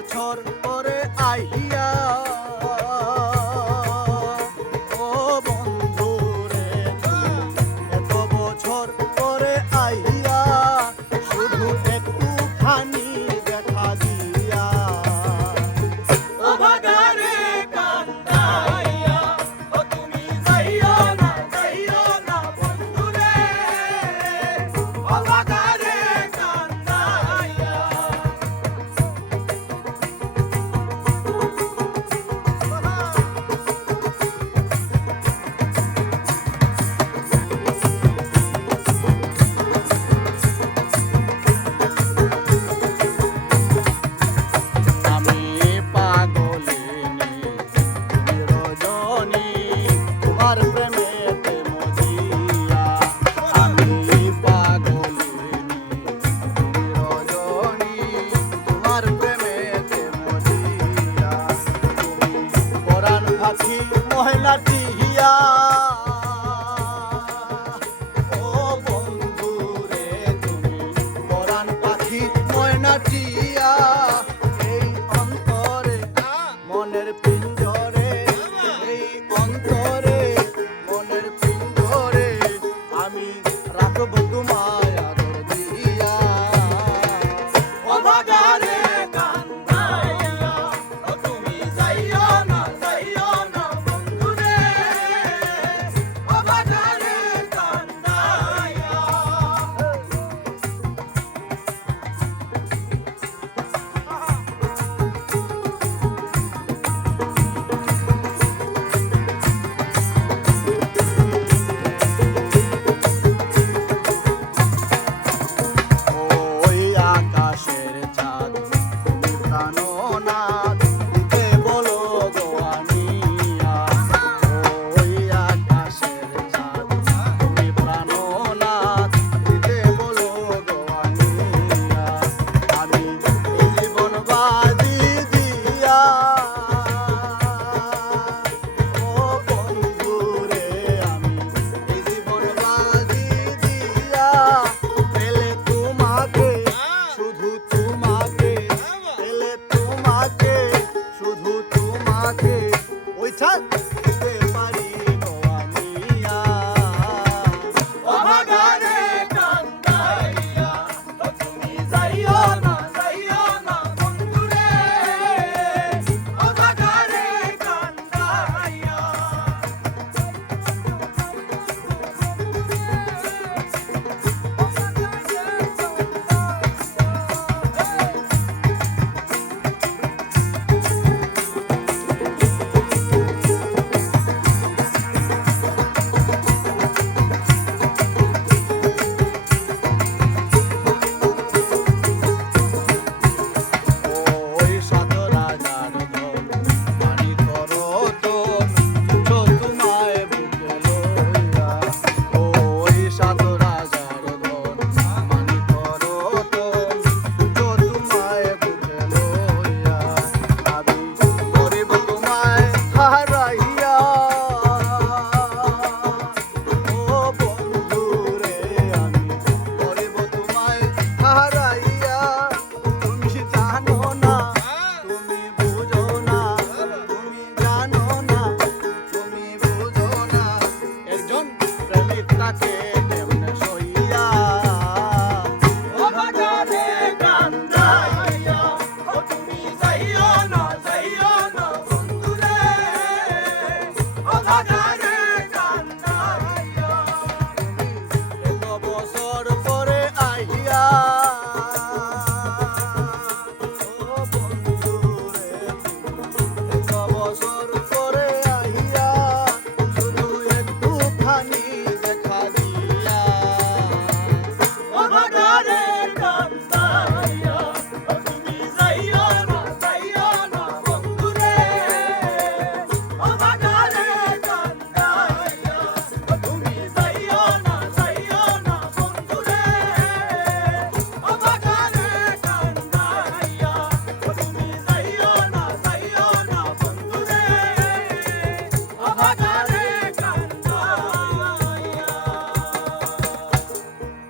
বছর পরে আইয়া ও বন্ধু রে এত বছর পরে আইয়া শুধু একটুখানি দেখা দিয়া ও ভাগারে কান্দাইয়া ও তুমি যাইও না বন্ধুরে ও ভাগারে কান্দাইয়া আমি পাগলিনী তুমি রজনী তোমার প্রেমেতে মজিয়া আমি পাগলিনী তুমি রজনী তোমার প্রেমেতে মজিয়া তুমি পরাণ পাখি ময়না টিহিয়া ও বন্ধু রে তুমি পরাণ পাখি ময়না টিয়া এই অন্তরে মনের পিঞ্জরে এই অন্তরে মনের পিঞ্জরে আমি রাখবো তোমায় আদর দিয়া ও ভাগারে কান্দাইয়া ও তুমি যাইও না বন্ধুরে ও ভাগারে কান্দাইয়া ওই আকাশের চাঁদ তুমি প্রাণনাথ দিতে বলো গো আনিয়া ওই আকাশের চাঁদ তুমি প্রাণনাথ দিতে বলো গো আনিয়া আমি এই জীবন বাজি দিয়া ও বন্ধু রে আমি এই জীবন বাজি দিয়া পেলে তোমাকে শুধু তোমাকে পেলে তোমাকে শুধু তোমাকে ওই ছাড়